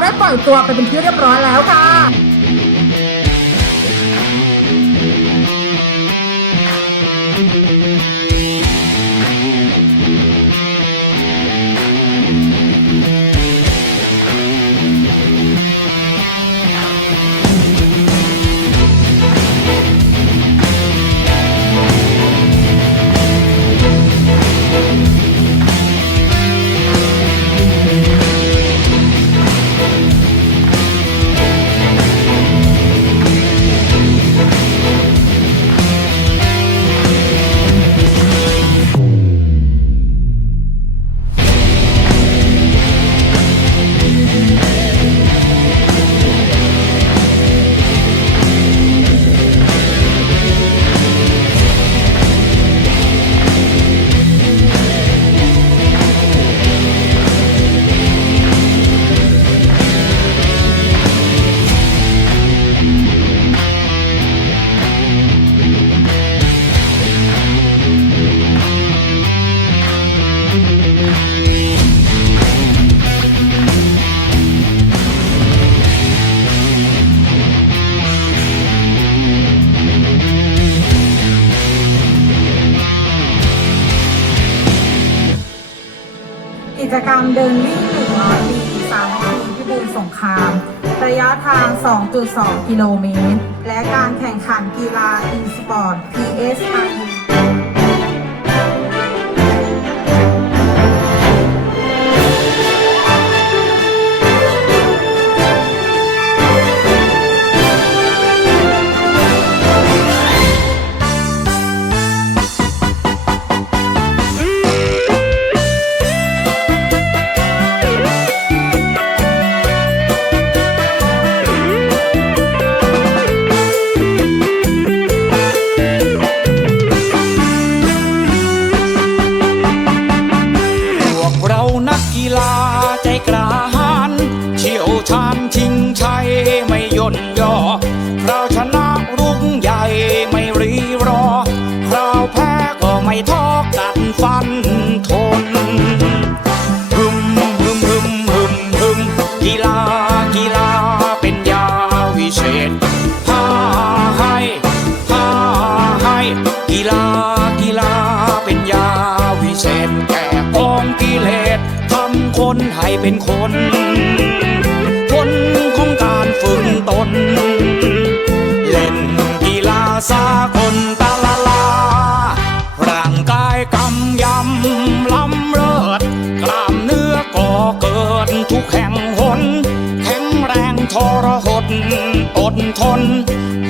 ได้ปล่อยตัวไปเป็นที่เรียบร้อยแล้วค่ะ กิจกรรมเดินวิ่ง100ปีสามัคคีพิบูลสงคราม ระยะทาง 2.2 กิโลเมตร และการแข่งขันกีฬาอีสปอร์ต PSI นักกีฬาใจกล้าหาญเชี่ยวชาญชิงชัยไม่ย่นย่อ ดทน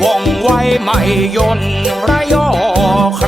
ว่องไวไม่ยนระยอใคร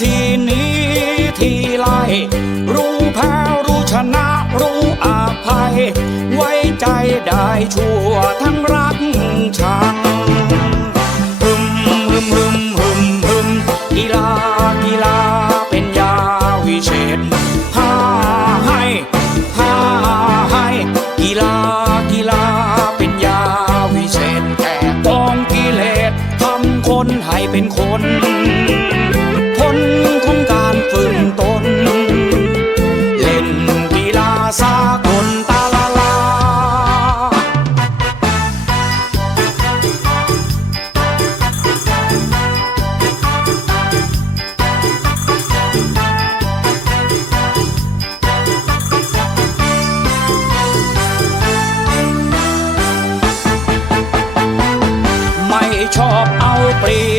ทีนี้ทีไรรู้แพ้รู้ชนะรู้อาภัย ไว้ใจได้ชั่วทั้งรักชัง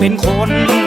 เป็นคน